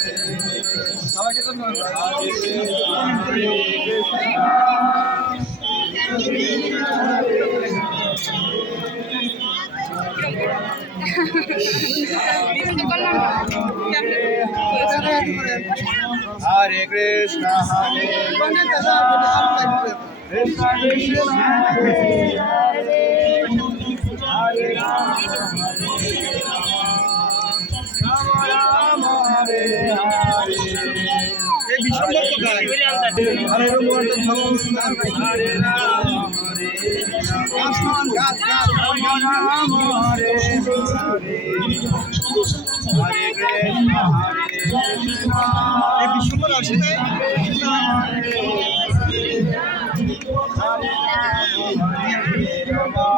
সবাইকে তো হরে কৃষ্ণ হরে কৃষ্ণ কৃষ্ণ হরে হরে রাম রাম হরে হরে এই বিশ্বম্বর কোথায় হরে হরে রাম গাছ গাছ রাম হরে হরে হরে কৃষ্ণ হরে কৃষ্ণ এই বিশ্বম্বর আসে হরে হরে হরে রাম